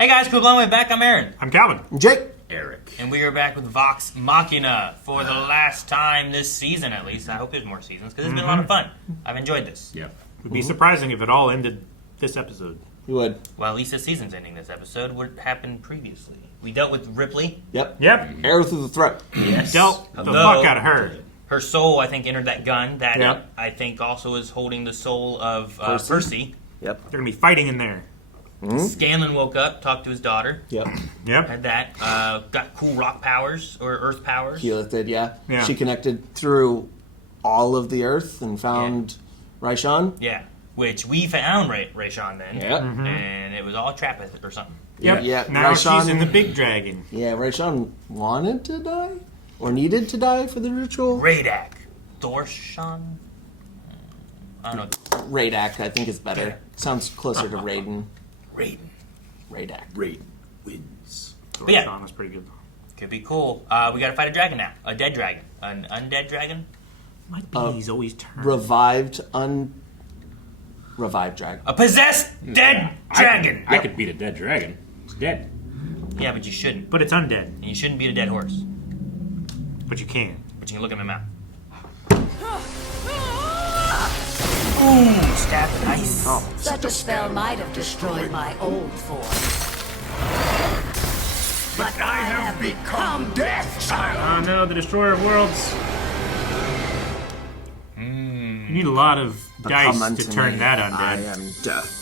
Hey guys, cool blowing way back. I'm Aaron. I'm Calvin. Jake. Eric. And we are back with Vox Machina for the last time this season, at least. I hope there's more seasons, because it's been a lot of fun. I've enjoyed this. Yeah. It would be surprising if it all ended this episode. You would. Well, at least the season's ending this episode. What happened previously? We dealt with Ripley. Yep. Mm-hmm. Through the throat. Yes. Dealt the fuck out of her. Her soul, I think, entered that gun. That, Yep. I think, also is holding the soul of Percy. Yep. They're going to be fighting in there. Scanlan woke up, talked to his daughter. Yep. Yep. Had that. Got cool rock powers, or earth powers. Keyleth did, yeah. Yeah. She connected through all of the Earth and found Raishan. Yeah. Which we found Raishan then. Yep. And it was all Trappist or something. Yep. Yeah. Now Raishan, she's in the big dragon. Yeah, Raishan wanted to die? Or needed to die for the ritual? Radak. Thorshan? I don't know. Radak, I think is better. Sounds closer to Raiden. Raiden. Radak. Great wins. But yeah. Sean was pretty good. Could be cool. We gotta fight a dragon now. A dead dragon. An undead dragon? Might be he's always turned. Revived dragon. A possessed dead dragon! I could beat a dead dragon. It's dead. Yeah, but you shouldn't. But it's undead. And you shouldn't beat a dead horse. But you can. But you can look at my mouth. Ooh, stab nice. Oh. Such a spell might have destroyed my old form. But I have become death, child. Oh no, the destroyer of worlds. You need a lot of dice Come to unto turn me. that I undead. am death.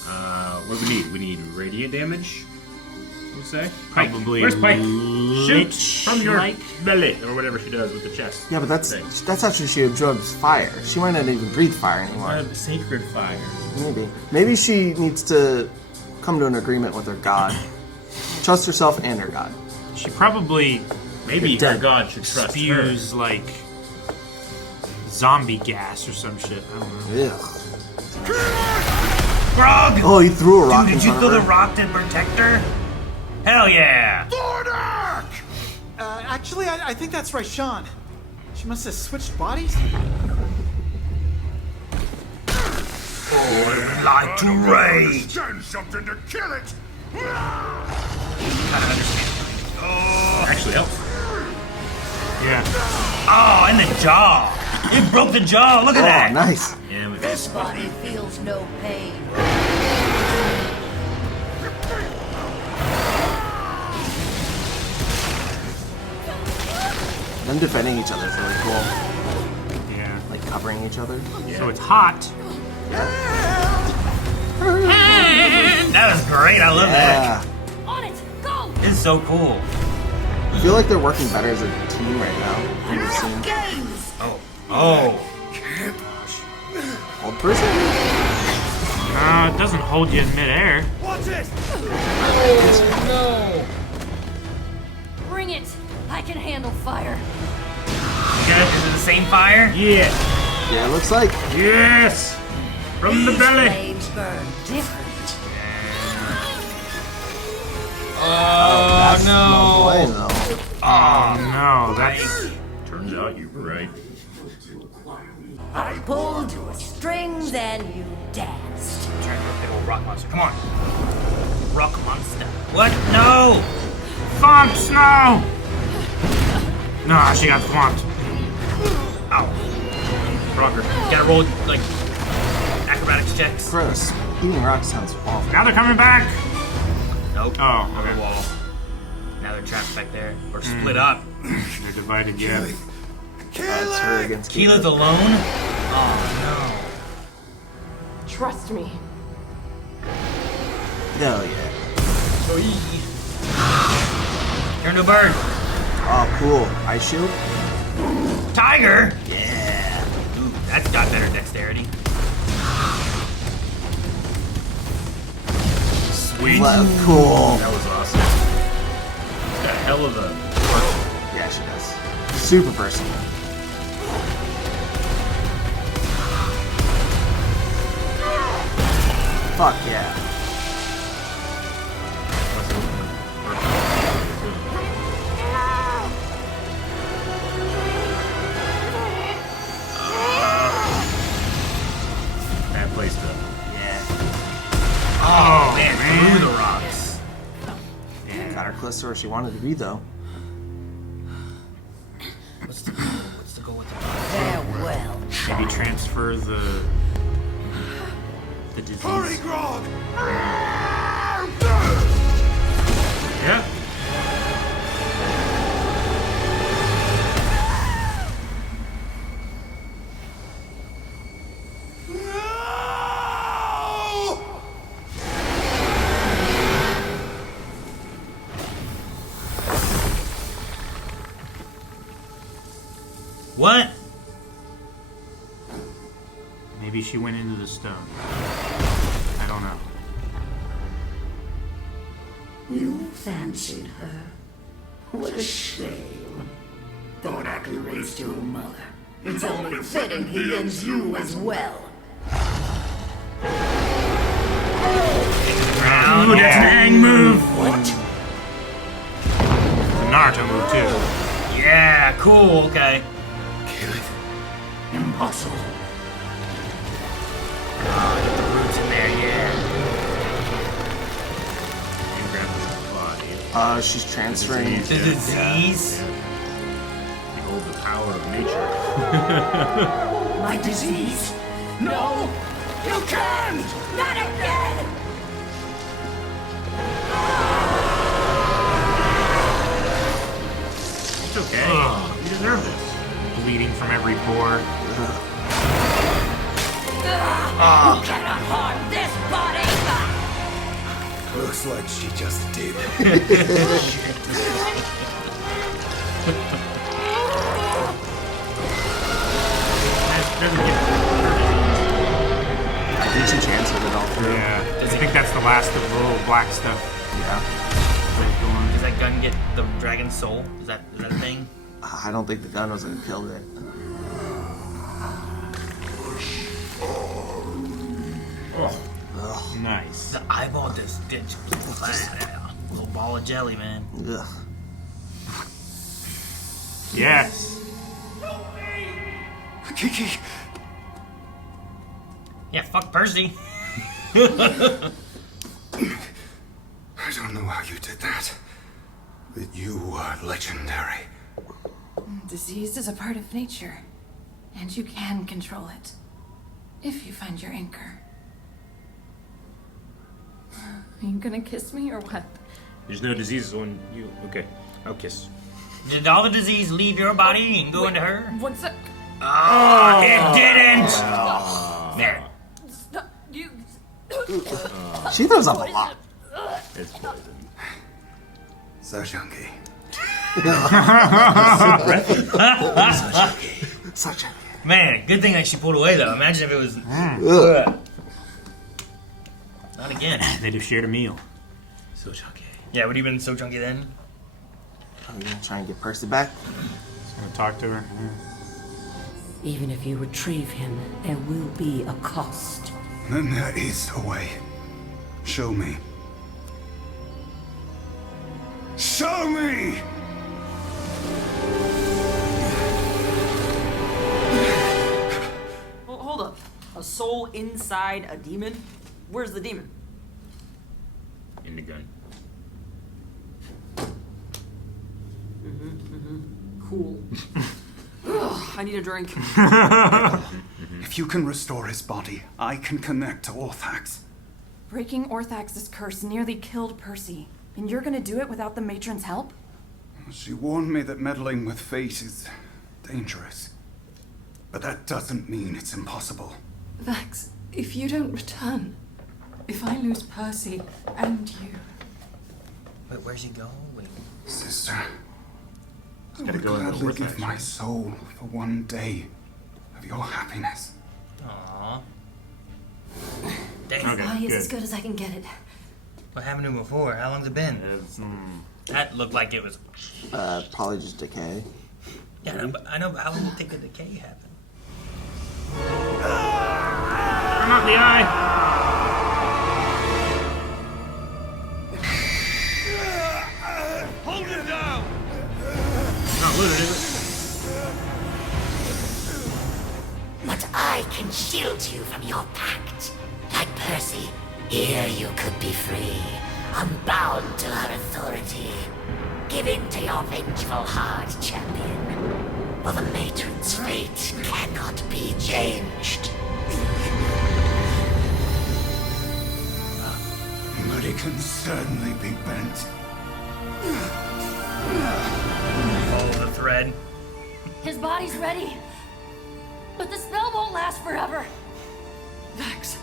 What do we need? We need radiant damage. We'll say. Probably Where's Pike? Shoot lich from your like? belly, or whatever she does with the chest. Yeah, but that's thing. actually she absorbs fire. She might not even breathe fire anymore. Sacred fire. Maybe she needs to come to an agreement with her god. Trust herself and her god. She probably Maybe Dead. her god should trust spews like zombie gas or some shit. I don't know. Ugh. Grog! Oh, he threw a rock Dude, in did you front throw of the her. rock to protect her? Hell yeah! Actually, I think that's Raishan. She must have switched bodies. Like to rage! Send something to kill it! Kind of understand. Oh, Actually helps. Yeah. oh, and the jaw! It broke the jaw! Look at Oh, that! nice. Yeah, we This body feels no pain. Them defending each other is really cool. Yeah. Like covering each other. So it's hot. That was great, I love that. Yeah. On it, go! It's so cool. I feel like they're working better as a team right now. in this scene. Games! Oh. Oh. Old person? It doesn't hold you in midair. Watch it! Bring it! I can handle fire. You guys, is it the same fire? Yeah. Yeah, it looks like. Yes. From the These belly. flames burn different. Oh, No way, no. though. Oh no, that's turns out you were right. I pulled your strings and you danced. Trying to get a big old rock monster. Come on. Rock monster. What? No! thwomps. No. No, she got thwomped. Ow. Rocker. Gotta roll, like, acrobatics checks. Gross. Eating rocks sounds awful. Now they're coming back. Nope. Oh, Another okay. wall. Now they're trapped back there. Or split up. They're divided yet. That's her against Keela's alone? Oh, Trust me. Hell yeah. no. Turn to a bird. Oh, cool. Ice shield? Tiger? Yeah. Ooh, that's got better dexterity. Sweet. Cool. That was awesome. She's got a hell of a person. Yeah, she does. Super person. Fuck yeah. Bad place to. Oh, man, through the rocks. Got her close to where she wanted to be, though. What's the goal with the Farewell. Maybe transfer the disease. Yeah. What? Maybe she went into the stone. I don't know. You fancied her. What a shame. Thought I could raise your mother. It's only fitting he ends you as well. Ooh, that's an Aang move. What? It's a Naruto move too. Yeah, cool, okay. Kill it. Impossible. Get the roots in there, yeah. And grab his body. She's transferring. The disease? Behold the power of nature. My disease? No! You can't! Not again! It's okay. You deserve this. Bleeding from every pore. You cannot harm this body! Looks like she just did. Doesn't get I think she transferred it all through. Yeah. I think that's the last of the little black stuff. Yeah. Does that gun get the dragon's soul? Is that a thing? I don't think the gun was gonna kill it. Nice. The eyeball just did a little ball of jelly, man. Ugh. Yes. Kiki! Yeah, fuck Percy. I don't know how you did that, but you are legendary. Disease is a part of nature, and you can control it if you find your anchor. Are you gonna kiss me or what? There's no diseases on you. Okay, I'll kiss. Did all the disease leave your body and go into her? One sec. Oh, it didn't! There. Stop. You. She throws up a lot. It's poison. So chunky. Such a. Man, good thing that she pulled away though. Imagine if it was. Ugh. Not again. They'd have shared a meal. So chunky. Yeah, would he have been so chunky then? Are we gonna try and get Percy back? Just gonna talk to her. Even if you retrieve him, there will be a cost. Then there is a way. Show me. Show me! Well, hold up. A soul inside a demon? Where's the demon? In the gun. Cool. Ugh, I need a drink. If you can restore his body, I can connect to Orthax. Breaking Orthax's curse nearly killed Percy, and you're gonna do it without the matron's help? She warned me that meddling with fate is dangerous. But that doesn't mean it's impossible. Vax, if you don't return, if I lose Percy and you, Wait, where's he going? Sister, I gotta would go into gladly Orthax. give my soul for one day of your happiness. Aww. Damn. Okay, Body is good. as good as I can get it. What happened to him before? How long's it been? That looked like it was. Probably just decay. Yeah, I know, but how long did it take the decay to happen? I'm out the eye. Hold it down! Not looted, is it? But I can shield you from your pact. Like Percy, here you could be free, unbound to our authority. to your vengeful heart, champion. For the matron's fate cannot be changed. But it can certainly be bent. Follow the thread. His body's ready. But the spell won't last forever. Vax!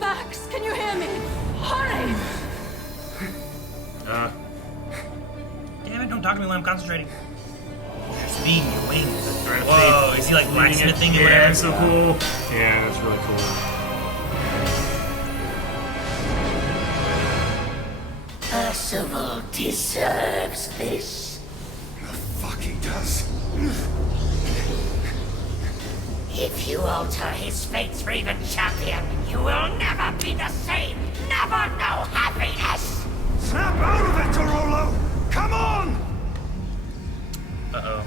Vax, can you hear me? Hurry! Damn it, don't talk to me while I'm concentrating. Speed your wings. Whoa, is he like blacksmithing or whatever? Yeah, that's so cool. Yeah, that's really cool. Percival deserves this. The fuck he does. If you alter his fate, Raven Champion, you will never be the same. Never know happiness. Snap out of it, Torolo! Come on! Uh-oh.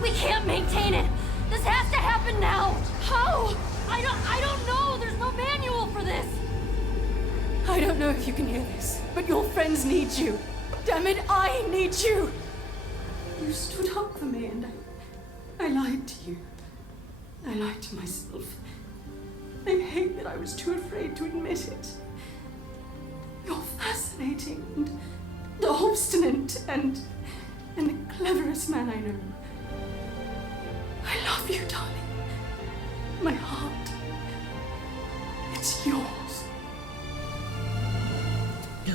We can't maintain it. This has to happen now. How? I don't know. There's no manual for this. I don't know if you can hear this, but your friends need you. Damn it, I need you. You stood up for me and I lied to you. I lied to myself. I hate that I was too afraid to admit it. You're fascinating and obstinate and the cleverest man I know. I love you, darling. My heart. It's yours.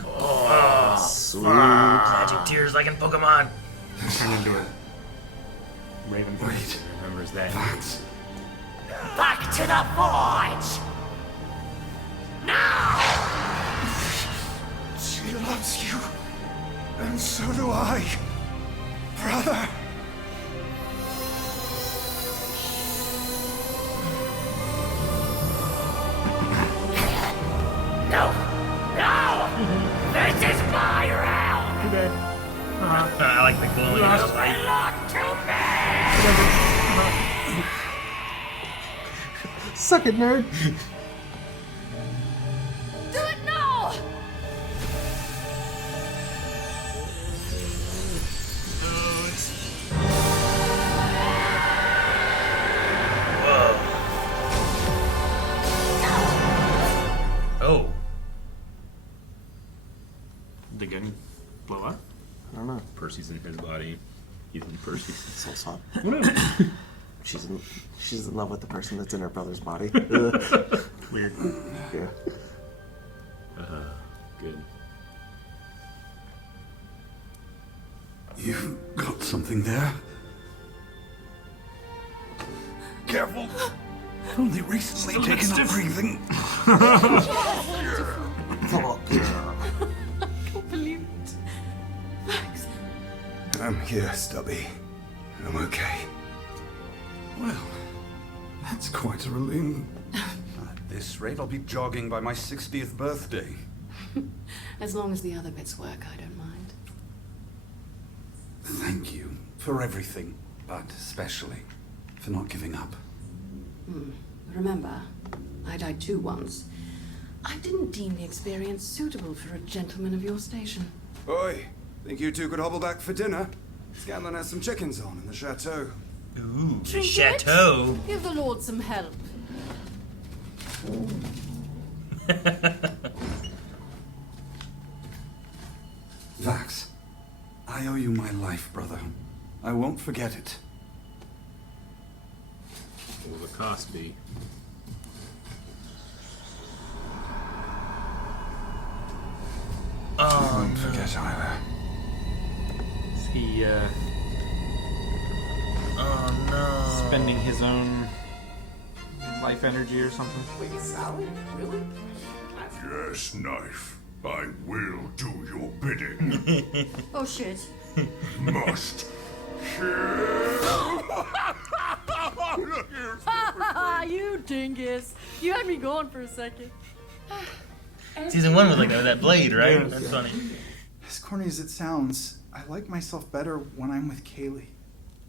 Oh, sweet. Magic tears like in Pokemon. Turn into a Raven. Wait. Remembers that. Vax. Back to the forge! Now! She loves you. And so do I. Brother. No! No! This is my realm! I like the glowing eyes. Belong to me! Suck it, nerd. Do it now! Oh. The gun blow up? I don't know. Percy's in his body. He's in Percy's. So soft. She's in love with the person that's in her brother's body. Weird. Yeah. Good. You've got something there. Careful. Only recently taken up breathing. Oh, I can't believe it. Max, I'm here, Stubby. I'm okay. Well, that's quite a relief. At this rate, I'll be jogging by my 60th birthday. as long as the other bits work, I don't mind. Thank you for everything, but especially for not giving up. Remember, I died too once. I didn't deem the experience suitable for a gentleman of your station. Oi, think you two could hobble back for dinner? Scanlan has some chickens on in the chateau. Ooh, the Trinket? chateau. Give the Lord some help. Vax, I owe you my life, brother. I won't forget it. What will the cost be? I won't forget either. Is he Oh no. spending his own life energy or something? Wait, Sally? Really? Yes, knife. I will do your bidding. Oh shit. Must. You dingus. You had me going for a second. Season 1 was like that blade, right? Yeah. That's funny. As corny as it sounds, I like myself better when I'm with Kaylee.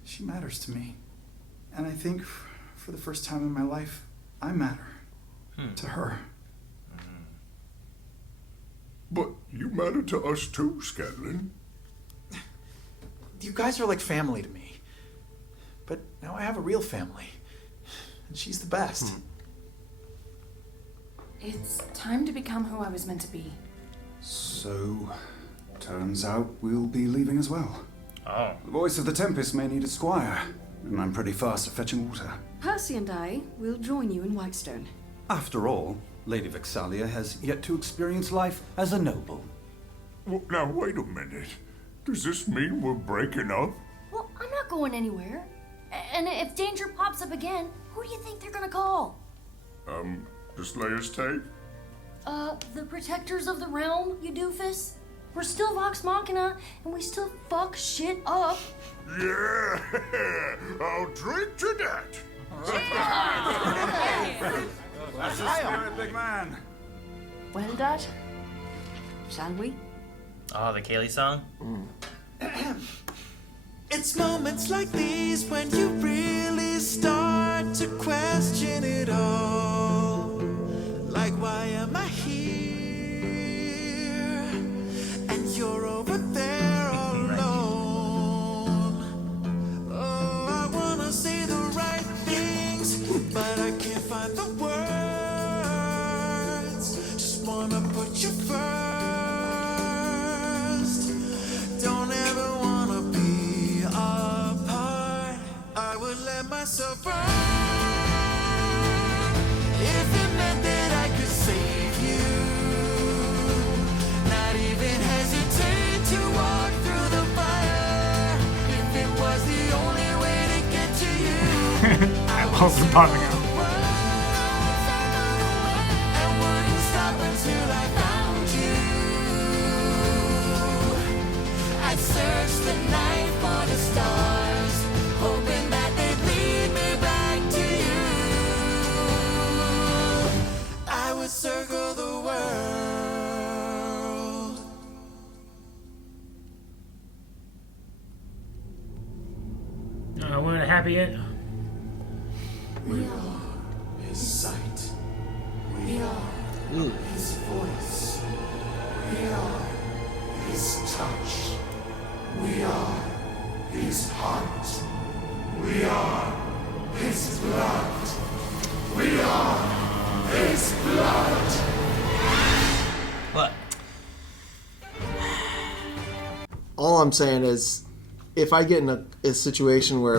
She matters to me. And I think for the first time in my life, I matter to her. But you matter to us too, Scanlan. You guys are like family to me. But now I have a real family. And she's the best. It's time to become who I was meant to be. So, turns out we'll be leaving as well. Oh. The voice of the Tempest may need a squire, and I'm pretty fast at fetching water. Percy and I will join you in Whitestone. After all, Lady Vexalia has yet to experience life as a noble. Well, now, wait a minute. Does this mean we're breaking up? Well, I'm not going anywhere. And if danger pops up again, who do you think they're gonna call? The Slayer's Tape? The Protectors of the Realm, you doofus? We're still Vox Machina, and we still fuck shit up. Yeah! I'll drink to that! That's the spirit, big man. Well, Dad, shall we? Oh, the Kaylee song? It's moments like these when you really start to question it all. Like, why am I here? And you're over there all alone. Oh, I wanna say the right things, but I can't find the words. Just wanna put you first. Don't ever wanna be apart. I would let myself burn if it meant that I could save you. Not even hesitate to walk through the fire if it was the only way to get to you. I love the popping out. And wouldn't stop until I found you. I'd search the night for the stars, hoping that they'd lead me back to you. I would circle the world. I want a happy end. We are his sight. We are his voice. We are his touch. We are his heart. We are his blood. We are his blood. What? All I'm saying is, if I get in a situation where,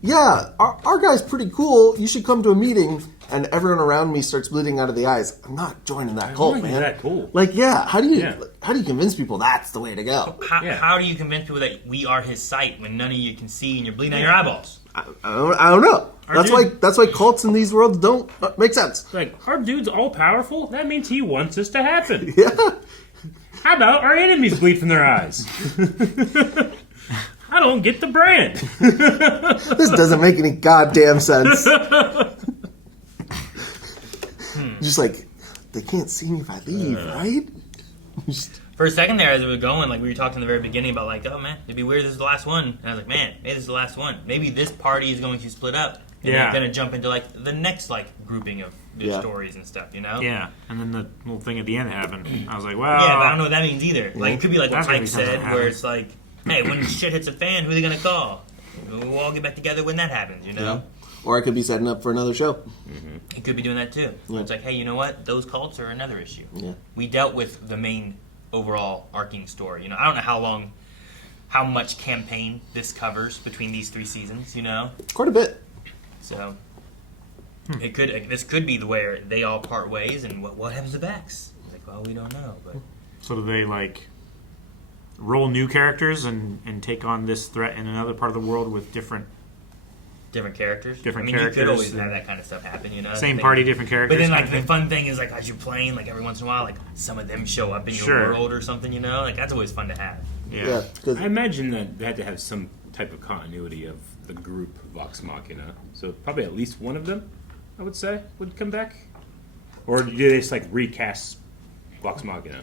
yeah, our guy's pretty cool, you should come to a meeting, and everyone around me starts bleeding out of the eyes, I'm not joining that cult, man. That cool. How do you convince people that's the way to go? How do you convince people that we are his sight when none of you can see and you're bleeding out your eyeballs? I don't know. That's why cults in these worlds don't make sense. Like, our dude's all powerful? That means he wants this to happen. Yeah. How about our enemies bleed from their eyes? I don't get the brand. This doesn't make any goddamn sense. Just like, they can't see me if I leave, right? For a second there, as it was going, like we were talking in the very beginning about, like, oh man, it'd be weird this is the last one. And I was like, man, maybe this is the last one. Maybe this party is going to split up. And they're going to jump into, like, the next, like, grouping of the stories and stuff, you know? Yeah, and then the little thing at the end happened. I was like, well... Yeah, but I don't know what that means either. Like, it could be like what Mike said, where it's like, hey, when shit hits a fan, who are they going to call? We'll all get back together when that happens, you know? Yeah. Or I could be setting up for another show. Mm-hmm. He could be doing that too. Yeah. It's like, hey, you know what? Those cults are another issue. Yeah. We dealt with the main overall arcing story. You know, I don't know how much campaign this covers between these 3 seasons. You know, quite a bit. So this could be the where they all part ways, and what happens to Vex? Like, well, we don't know. But so do they like roll new characters and take on this threat in another part of the world with different characters. You could always have that kind of stuff happen, you know. Same party, different characters. But then, like, the fun thing is, like, as you're playing, like, every once in a while, like, some of them show up in your world or something, you know. Like, that's always fun to have. Yeah. I imagine that they had to have some type of continuity of the group Vox Machina. So probably at least one of them, I would say, would come back. Or do they just like recast Vox Machina?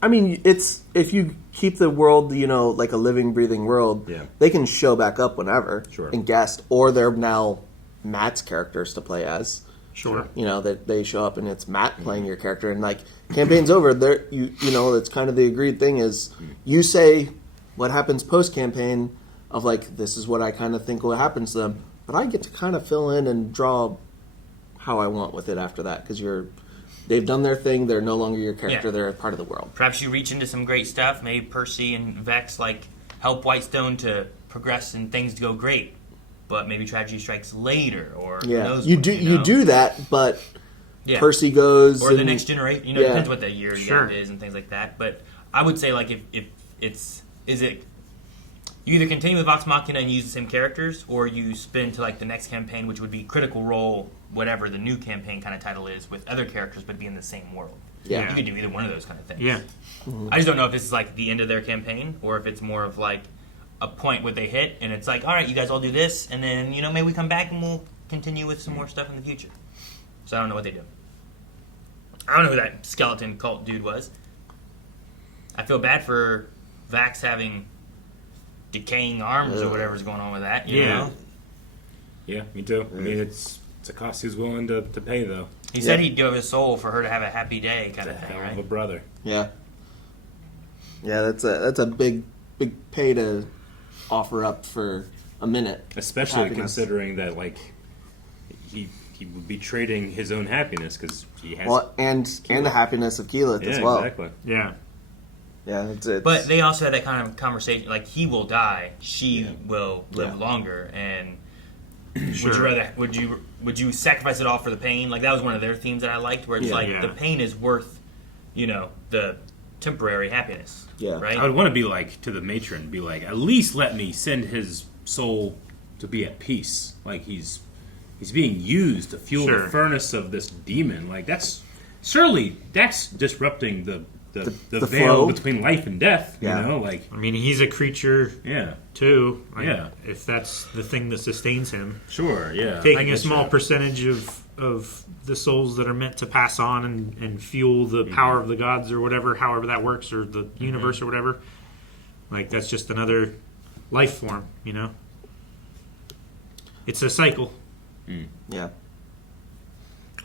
I mean, it's if you keep the world, you know, like a living, breathing world, they can show back up whenever and guest, or they're now Matt's characters to play as. Sure. You know, that they show up and it's Matt playing your character, and like campaign's over. There, you know, it's kind of the agreed thing is you say what happens post campaign of like this is what I kind of think what happens to them, but I get to kind of fill in and draw how I want with it after that because they've done their thing. They're no longer your character. Yeah. They're a part of the world. Perhaps you reach into some great stuff. Maybe Percy and Vex like help Whitestone to progress and things to go great. But maybe tragedy strikes later, or who knows you what, do you know? You do that, but Percy goes or the next generation. You know, it depends what the year Sure. gap is and things like that. But I would say like if you either continue with Vox Machina and use the same characters, or you spin to like the next campaign, which would be Critical Role, whatever the new campaign kind of title is, with other characters but be in the same world. Yeah. You could do either one of those kind of things. Yeah. Mm-hmm. I just don't know if this is like the end of their campaign, or if it's more of like a point where they hit and it's like, all right, you guys all do this, and then maybe we come back and we'll continue with some more stuff in the future. So I don't know what they do. I don't know who that skeleton cult dude was. I feel bad for Vax having decaying arms or whatever's going on with that. You know? Yeah, me too. I mean, it's a cost he's willing to pay, though. He said he'd give his soul for her to have a happy day, kind of thing, Hell right? of a brother. Yeah, that's a big pay to offer up for a minute, especially happiness. considering that like he would be trading his own happiness because he has and the happiness of Keyleth as well. Exactly. Yeah. Yeah, it's But they also had that kind of conversation, like he will die, she will live longer, and Sure. would you sacrifice it all for the pain? Like that was one of their themes that I liked, where it's the pain is worth, the temporary happiness. Yeah, right. I would want to be like to the matron, be like, at least let me send his soul to be at peace. Like he's being used to fuel the furnace of this demon. Like that's disrupting the veil flow between life and death. Yeah. You know, like I mean, he's a creature. Yeah. Too. Like, yeah. If that's the thing that sustains him. Sure. Yeah. Taking a small percentage of the souls that are meant to pass on and fuel the power of the gods or whatever, however that works, or the universe or whatever. Like that's just another life form. It's a cycle. Yeah.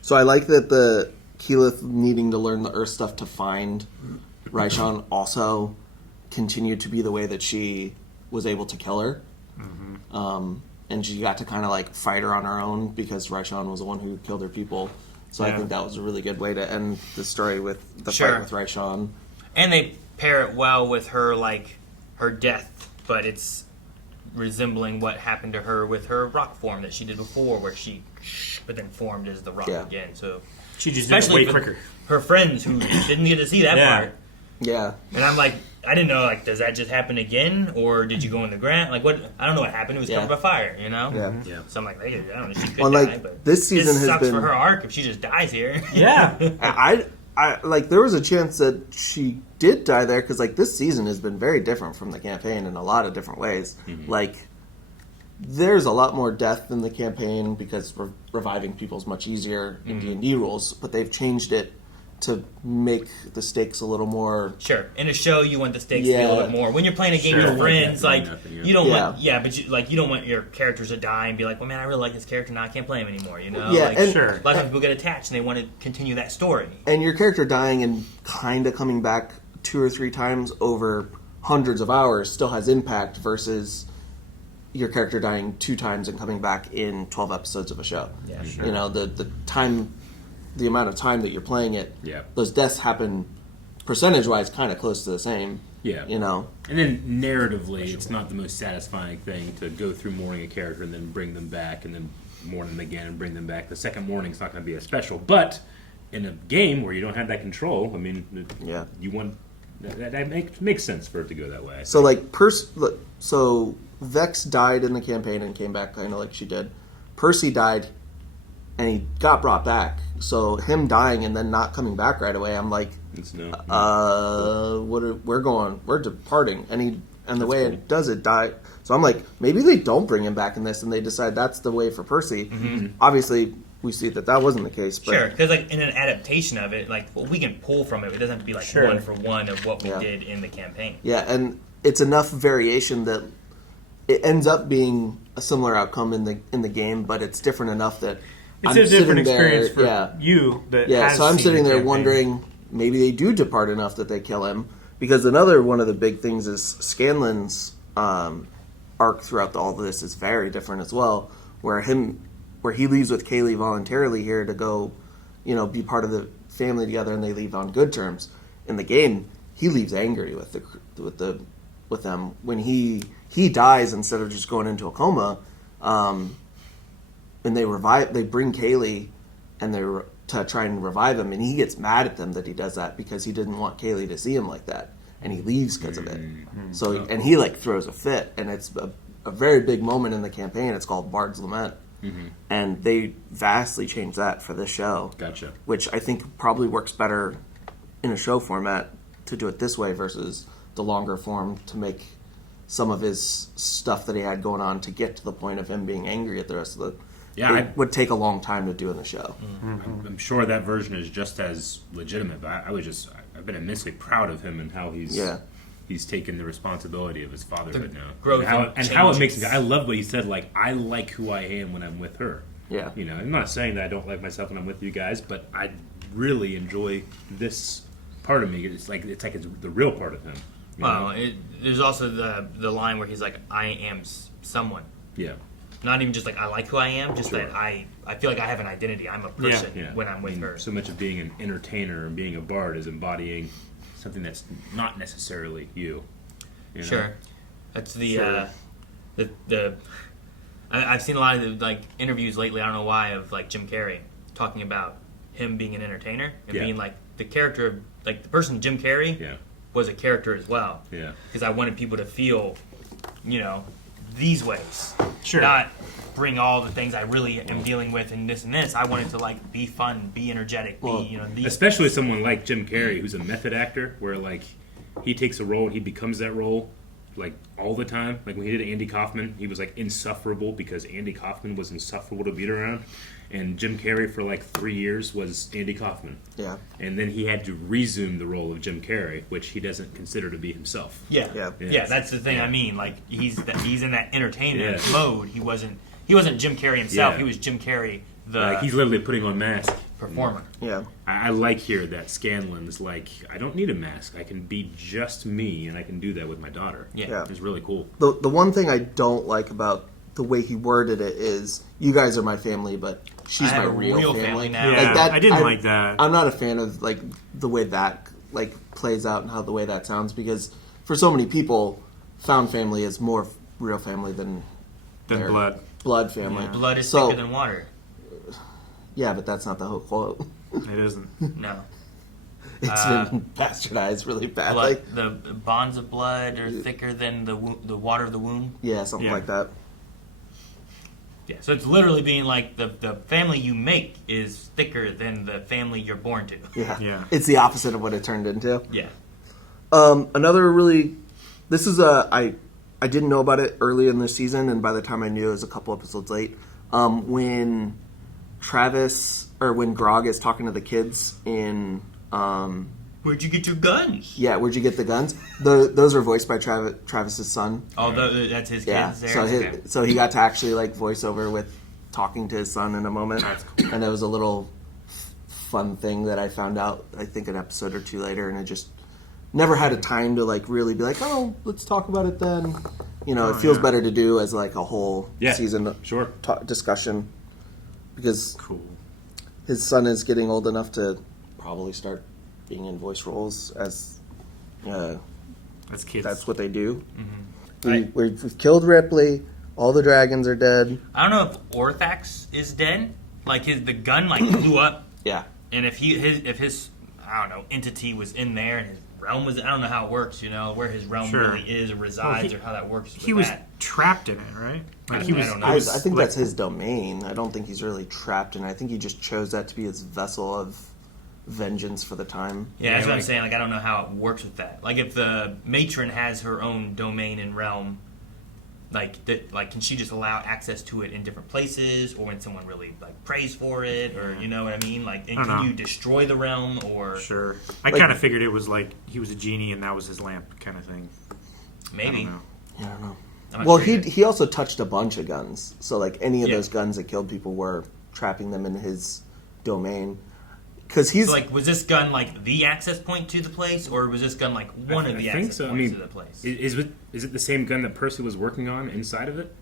So I like that the Keyleth needing to learn the Earth stuff to find Raishan also continued to be the way that she was able to kill her. And she got to kind of like fight her on her own because Raishan was the one who killed her people. So I think that was a really good way to end the story with the fight with Raishan. And they pair it well with her her death, but it's resembling what happened to her with her rock form that she did before, where she but then formed as the rock again. So she just did it way quicker. Her friends who didn't get to see that part. Yeah. And I'm like, I didn't know, does that just happen again, or did you go in the ground? Like, what? I don't know what happened. It was covered by fire, Yeah. So I'm like, I don't know. She could Well, die, but this season has sucks been for her arc if she just dies here. Yeah. I like there was a chance that she did die there because like this season has been very different from the campaign in a lot of different ways. Like there's a lot more death in the campaign because reviving people is much easier in D&D rules, but they've changed it to make the stakes a little more. Sure, in a show you want the stakes to be a little bit more. When you're playing a game with friends, you don't want, but you don't want your characters to die and be like, well, man, I really like this character now, I can't play him anymore. Yeah, and a lot of times people get attached and they want to continue that story. And your character dying and kind of coming back 2 or 3 times over hundreds of hours still has impact versus your character dying 2 times and coming back in 12 episodes of a show. Yeah, sure. The time. The amount of time that you're playing it, those deaths happen percentage-wise kind of close to the same. Yeah. And then narratively, it's not the most satisfying thing to go through mourning a character and then bring them back and then mourn them again and bring them back. The second mourning's not going to be as special. But in a game where you don't have that control, I mean, you want that makes sense for it to go that way. So so Vex died in the campaign and came back kind of like she did. Percy died and he got brought back. So him dying and then not coming back right away, I'm like, we're departing. And the way it does it die. So I'm like, maybe they don't bring him back in this, and they decide that's the way for Percy. Obviously, we see that wasn't the case. But sure, because in an adaptation of it, we can pull from it. It doesn't have to be one for one of what we did in the campaign. Yeah, and it's enough variation that it ends up being a similar outcome in the game, but it's different enough that It's a different experience for you. So I'm sitting there wondering, maybe they do depart enough that they kill him. Because another one of the big things is Scanlan's arc throughout all of this is very different as well. Where he leaves with Kaylee voluntarily here to go, be part of the family together, and they leave on good terms. In the game, he leaves angry with them when he dies instead of just going into a coma. And they bring Kaylee and to try and revive him, and he gets mad at them that he does that because he didn't want Kaylee to see him like that, and he leaves because of it. So and he throws a fit, and it's a very big moment in the campaign. It's called Bard's Lament, and they vastly changed that for this show. Gotcha. Which I think probably works better in a show format to do it this way versus the longer form to make some of his stuff that he had going on to get to the point of him being angry at the rest of the. Yeah, it would take a long time to do in the show. I'm sure that version is just as legitimate, but I've been immensely proud of him and how he's taken the responsibility of his fatherhood now. And how it makes me. I love what he said. I like who I am when I'm with her. Yeah, I'm not saying that I don't like myself when I'm with you guys, but I really enjoy this part of me. It's like it's the real part of him. Well, there's also the line where he's like, "I am someone." Yeah. Not even just I like who I am, just that I feel like I have an identity. I'm a person when I'm with her. So much of being an entertainer and being a bard is embodying something that's not necessarily you. Sure. That's I've seen a lot of interviews lately, I don't know why, of Jim Carrey talking about him being an entertainer and being the character, the person Jim Carrey was a character as well. Yeah. Because I wanted people to feel, these ways. Sure. Not bring all the things I really am dealing with and this and this. I wanted to be fun, be energetic, especially someone like Jim Carrey, who's a method actor, where he takes a role and he becomes that role all the time. When he did Andy Kaufman, he was insufferable because Andy Kaufman was insufferable to beat around. And Jim Carrey for 3 years was Andy Kaufman. Yeah. And then he had to resume the role of Jim Carrey, which he doesn't consider to be himself. Yeah. That's the thing. I mean, he's in that entertainment mode. He wasn't Jim Carrey himself. He was Jim Carrey he's literally putting on mask performer. Yeah. I like here that Scanlan's I don't need a mask. I can be just me, and I can do that with my daughter. Yeah. It's really cool. The one thing I don't like about the way he worded it is, you guys are my family, but she's my real family now. Yeah, I didn't like that. I'm not a fan of the way that plays out and how the way that sounds, because for so many people, found family is more real family than blood family. Yeah. Blood is thicker than water. Yeah, but that's not the whole quote. It isn't. No. It's been bastardized really bad. The bonds of blood are thicker than the water of the womb. Yeah, something like that. Yeah, so it's literally being the family you make is thicker than the family you're born to. Yeah. It's the opposite of what it turned into. Yeah. Another really, this is I didn't know about it early in the season, and by the time I knew, it was a couple episodes late. When when Grog is talking to the kids in where'd you get your guns? Yeah, where'd you get the guns? Those are voiced by Travis's son. Oh, that's his kids there? So he got to actually voice over with talking to his son in a moment. That's cool. And it was a little fun thing that I found out, I think, an episode or two later, and I just never had a time to really be oh, let's talk about it then. It feels better to do as a whole season discussion, because his son is getting old enough to probably start being in voice roles as kids. That's what they do. Mm-hmm. We've killed Ripley. All the dragons are dead. I don't know if Orthax is dead. The gun blew up. Yeah. And if his I don't know, entity was in there and his realm was, I don't know how it works, where his realm really is or resides or how that works. He was trapped in it, right? I don't know. I think that's his domain. I don't think he's really trapped in it. I think he just chose that to be his vessel of vengeance for the time. Yeah, that's what I'm saying. I don't know how it works with that. If the matron has her own domain and realm, can she just allow access to it in different places, or when someone really prays for it, or you know what I mean? And can you destroy the realm, or sure? I kind of figured it was he was a genie and that was his lamp, kind of thing. Maybe. I don't know. Well, he also touched a bunch of guns, so any of those guns that killed people were trapping them in his domain. Because he's so, like, was this gun like the access point to the place, or was this gun like one of the access points to the place? Is it the same gun that Percy was working on inside of it?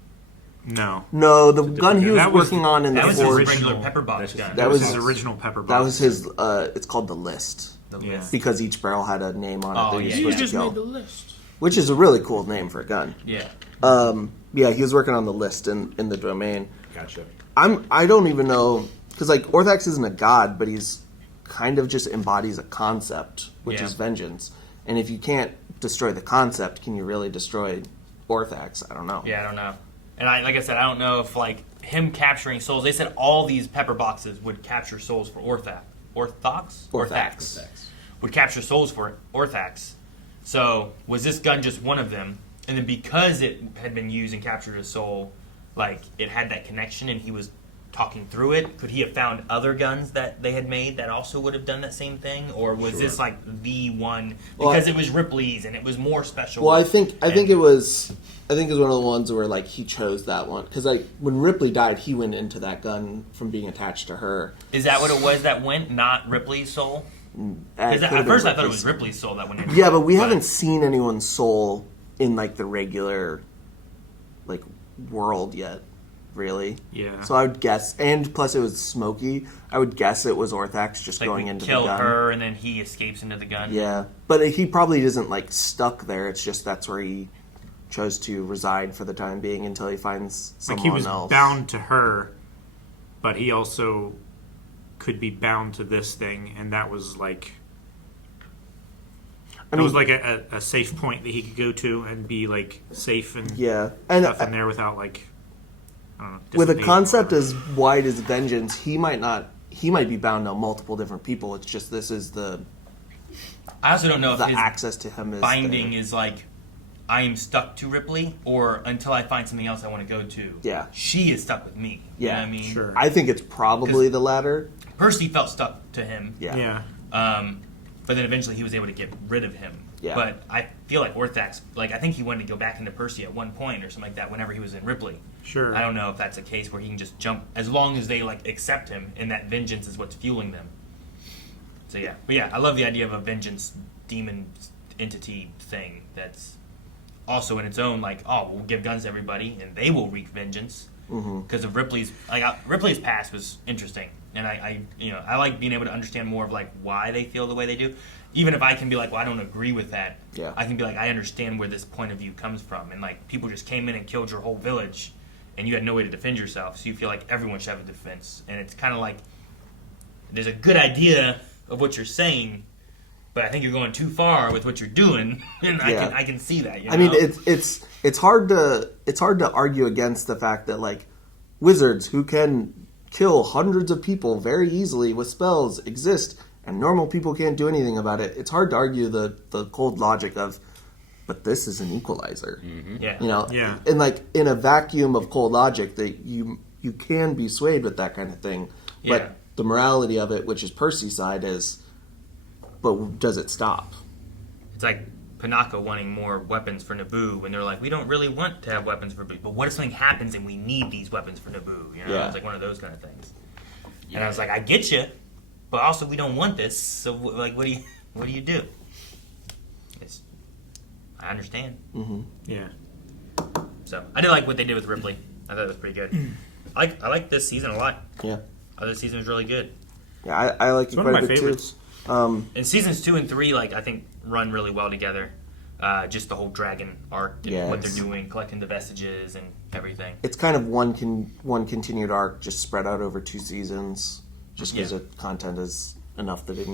No. No, the gun he was working on in the forge. That was his regular pepper box gun. That was his original pepper box. That was his. It's called the list. Yeah. Because each barrel had a name on it. That you just made the list. Which is a really cool name for a gun. Yeah. Yeah, he was working on the list in the domain. Gotcha. I don't even know, because like Orthax isn't a god, but he's kind of just embodies a concept, which is vengeance. And if you can't destroy the concept, can you really destroy Orthax? I don't know. Yeah, I don't know. And like I said, I don't know if like him capturing souls. They said all these pepper boxes would capture souls for Orthax. Orthax would capture souls for Orthax. So was this gun just one of them? And then because it had been used and captured a soul, like it had that connection, and he was talking through it. Could he have found other guns that they had made that also would have done that same thing, or was this like the one because it was Ripley's and it was more special? Well, I think it was one of the ones where like he chose that one because like when Ripley died, he went into that gun from being attached to her. Is that what it was that went, not Ripley's soul? Because at first I thought it was Ripley's soul that went in. Yeah, but we haven't seen anyone's soul in like the regular like world yet. Really? Yeah. So I would guess, and plus it was smoky. I would guess it was Orthax just like going into the kill gun. her, and then he escapes into the gun. Yeah, but he probably isn't like stuck there. It's just that's where he chose to reside for the time being until he finds someone like he was else. bound to her, but he also could be bound to this thing, and that was like. It was like a safe point that he could go to and be like safe and and stuff in there without like. With a concept as wide as vengeance, he might be bound to multiple different people. It's just this is the. I also don't know the if his access to him is binding is like I am stuck to Ripley, or until I find something else I want to go to. Yeah, she is stuck with me. Yeah, you know what I mean, sure. I think it's probably the latter. Percy felt stuck to him. Yeah. But then eventually he was able to get rid of him. Yeah. But I feel like Orthax, like I think he wanted to go back into Percy at one point or something like that. Whenever he was in Ripley. Sure. I don't know if that's a case where he can just jump as long as they like accept him, and that vengeance is what's fueling them. So yeah, but yeah, I love the idea of a vengeance demon entity thing that's also in its own like, oh, we'll give guns to everybody and they will wreak vengeance because of Ripley's Ripley's past was interesting, and I like being able to understand more of like why they feel the way they do. Even if I can be like, well, I don't agree with that, I can be like, I understand where this point of view comes from, and like people just came in and killed your whole village, and you had no way to defend yourself, so you feel like everyone should have a defense, and it's kind of like there's a good idea of what you're saying, but I think you're going too far with what you're doing, and I can see that. You know? I mean, it's hard to argue against the fact that like wizards who can kill hundreds of people very easily with spells exist, and normal people can't do anything about it. It's hard to argue the cold logic of, but this is an equalizer. Yeah, you know, and like in a vacuum of cold logic, that you can be swayed with that kind of thing, but the morality of it, which is Percy's side, is, but does it stop? It's like Panaka wanting more weapons for Naboo when they're like, we don't really want to have weapons for Naboo, but what if something happens and we need these weapons for Naboo? You know, it's like one of those kind of things. And I was like, I get you, but also we don't want this. So like, what do you do? I understand. Yeah. So I did like what they did with Ripley. I thought it was pretty good. I like this season a lot. Yeah. This season was really good. Yeah, I like it quite a bit too. And seasons 2 and 3, like I think, run really well together. Just the whole dragon arc and what they're doing, collecting the vestiges and everything. It's kind of one continued arc, just spread out over 2 seasons, just because the content is enough that it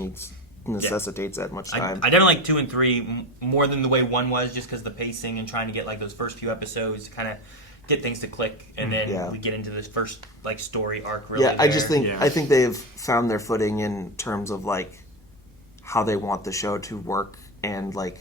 necessitates that much time. I definitely like 2 and 3 more than the way 1 was, just because the pacing and trying to get like those first few episodes to kind of get things to click, and then we get into this first like story arc. Really, I just think I think they've found their footing in terms of like how they want the show to work, and like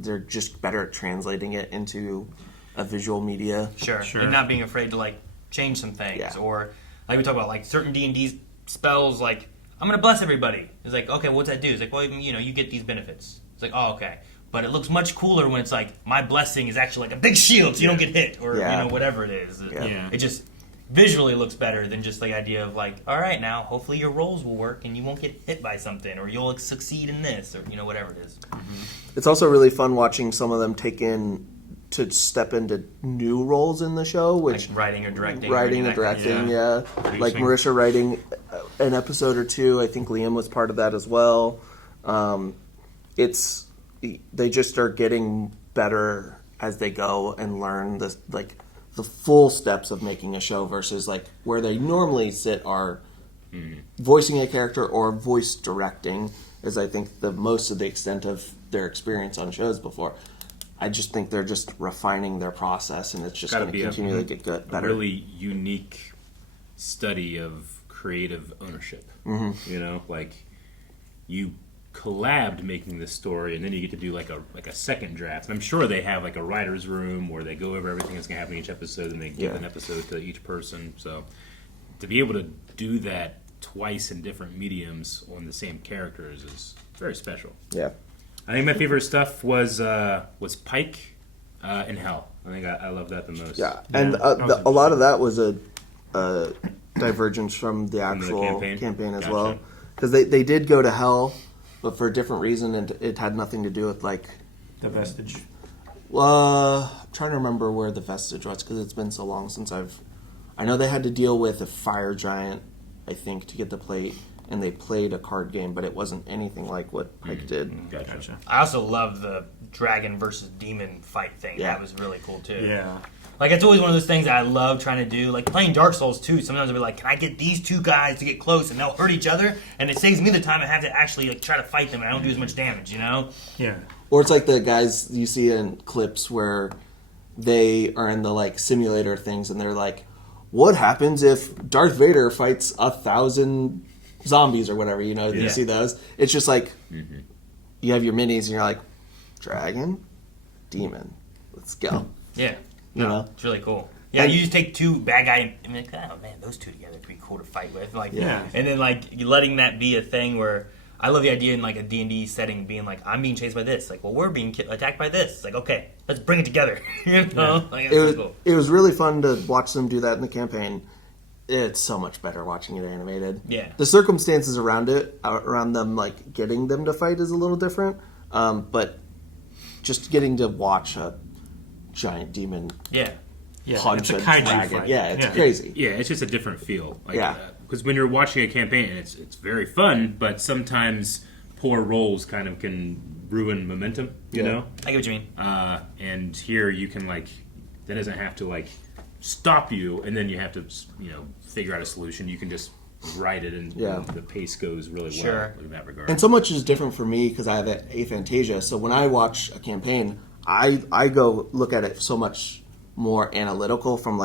they're just better at translating it into a visual media. Sure. And not being afraid to like change some things, or like we talk about like certain D&D spells, like I'm gonna bless everybody. It's like, okay, what's that do? It's like, well, you get these benefits. It's like, oh, okay. But it looks much cooler when it's like my blessing is actually like a big shield, so you don't get hit, or whatever it is. It just visually looks better than just the idea of like, all right, now hopefully your rolls will work and you won't get hit by something, or you'll succeed in this, or whatever it is. It's also really fun watching some of them to step into new roles in the show, which like writing or directing. Yeah. Like Marisha writing an episode or two. I think Liam was part of that as well. They just are getting better as they go and learn the full steps of making a show versus like where they normally sit are voicing a character or voice directing is I think the most of the extent of their experience on shows before. I just think they're just refining their process, and it's just going to continually get better. A really unique study of creative ownership. Mm-hmm. Like you collabed making this story, and then you get to do like a second draft. And I'm sure they have like a writer's room where they go over everything that's going to happen in each episode, and they give an episode to each person. So to be able to do that twice in different mediums on the same characters is very special. Yeah. I think my favorite stuff was Pike and Hell. I think I love that the most. Yeah, and a lot of that was a divergence from the actual campaign as well. Because they did go to Hell, but for a different reason, and it had nothing to do with like the Vestige. I'm trying to remember where the Vestige was because it's been so long since I know they had to deal with a fire giant, I think, to get the plate. And they played a card game, but it wasn't anything like what Pike did. Gotcha. I also love the dragon versus demon fight thing. Yeah. That was really cool too. Yeah. Like it's always one of those things that I love trying to do. Like playing Dark Souls too. Sometimes I'll be like, can I get these two guys to get close and they'll hurt each other? And it saves me the time I have to actually like try to fight them and I don't do as much damage, Yeah. Or it's like the guys you see in clips where they are in the like simulator things and they're like, what happens if Darth Vader fights 1,000 zombies or whatever, you see those. It's just like you have your minis and you're like, dragon, demon, let's go. Yeah. It's really cool. Yeah, And you just take two bad guys and be like, oh man, those two together would be cool to fight with. Like, Yeah. And then like you letting that be a thing where I love the idea in like a D&D setting being like, I'm being chased by this. Like, well, we're being attacked by this. It's like, okay, let's bring it together. Like, It was really fun to watch them do that in the campaign. It's so much better watching it animated. Yeah. The circumstances around them, like getting them to fight, is a little different. But just getting to watch a giant demon punch a dragon, fight. It's crazy. Yeah, it's just a different feel. Like, Yeah. Because when you're watching a campaign, it's very fun, but sometimes poor rolls kind of can ruin momentum. You know. I get what you mean. And here you can that doesn't have to stop you, and then you have to figure out a solution. You can just write it, and the pace goes really well in that regard. And so much is different for me because I have aphantasia. So when I watch a campaign, I go look at it so much more analytical from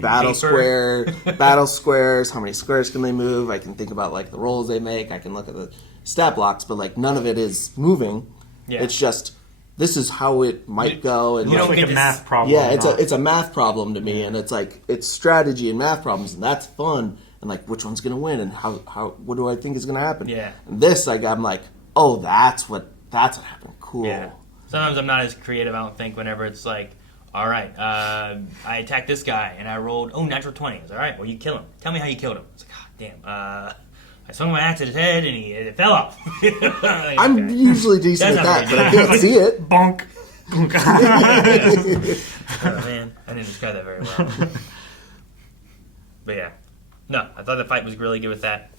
battle squares, how many squares can they move? I can think about the rolls they make. I can look at the stat blocks, but none of it is moving. Yeah. It's just this is how it might go, and you don't get a math problem. Yeah, it's a math problem to me, and it's strategy and math problems, and that's fun. And which one's gonna win, and how what do I think is gonna happen? Yeah. And this, I'm like, oh, that's what happened. Cool. Yeah. Sometimes I'm not as creative. I don't think whenever it's like, all right, I attacked this guy and I rolled natural 20s. All right, well you kill him. Tell me how you killed him. It's like, God damn. I swung my axe at his head and it fell off. I'm usually decent at that, but I can't see it. Bonk. Oh man, I didn't describe that very well. But yeah, no, I thought the fight was really good with that.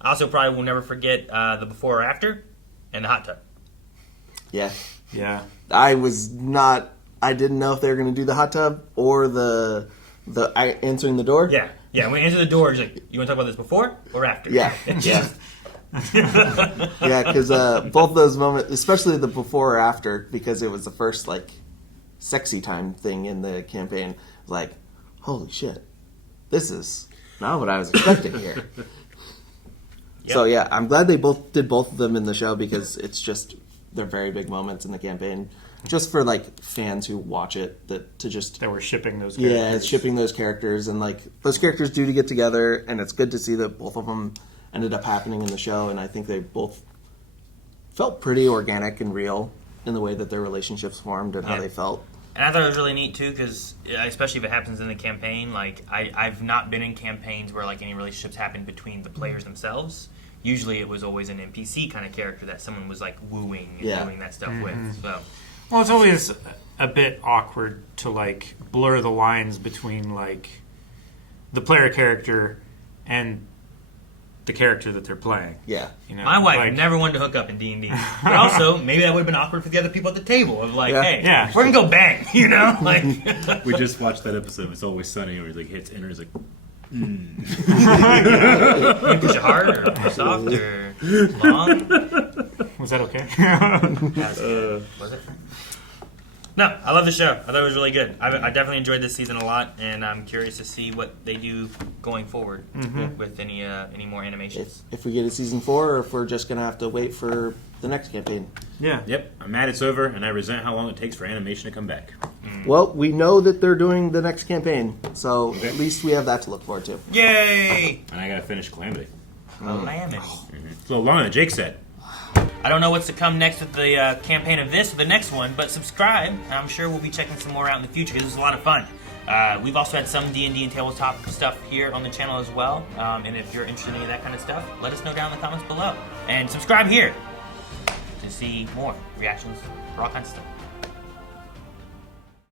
I also probably will never forget the before or after and the hot tub. Yeah. Yeah. I didn't know if they were going to do the hot tub or the answering the door. Yeah. Yeah, when you answer the door, it's like, you want to talk about this before or after? Yeah. Yeah. Yeah, because both those moments, especially the before or after, because it was the first sexy time thing in the campaign, holy shit, this is not what I was expecting here. Yep. So yeah, I'm glad they did both of them in the show because they're very big moments in the campaign. Just for fans who watch it, that we're shipping those characters. Yeah, it's shipping those characters, and those characters do get together, and it's good to see that both of them ended up happening in the show, and I think they both felt pretty organic and real in the way that their relationships formed and how they felt. And I thought it was really neat too, because especially if it happens in the campaign, like I've not been in campaigns where like any relationships happen between the players themselves. Usually, it was always an NPC kind of character that someone was like wooing and doing that stuff with. So, well, it's always a bit awkward to like blur the lines between like the player character and the character that they're playing. Yeah. You know, my wife like, never wanted to hook up in D&D, but also maybe that would have been awkward for the other people at the table. Of like, hey, we're gonna go bang, you know? Like, we just watched that episode. It's Always Sunny, where he like hits enter, he's like, You push it hard or push soft or long? Was that okay? Was it? No, I love the show. I thought it was really good. I definitely enjoyed this season a lot, and I'm curious to see what they do going forward with any more animations. If we get a season 4, or if we're just gonna have to wait for the next campaign. Yeah. Yep. I'm mad it's over, and I resent how long it takes for animation to come back. Well, we know that they're doing the next campaign, so at least we have that to look forward to. Yay! And I gotta finish Calamity. Calamity. It's a little longer than Jake said. I don't know what's to come next with the campaign of this or the next one, but subscribe, and I'm sure we'll be checking some more out in the future because this is a lot of fun. We've also had some D&D and tabletop stuff here on the channel as well, and if you're interested in any of that kind of stuff, let us know down in the comments below. And subscribe here to see more reactions for all kinds of stuff.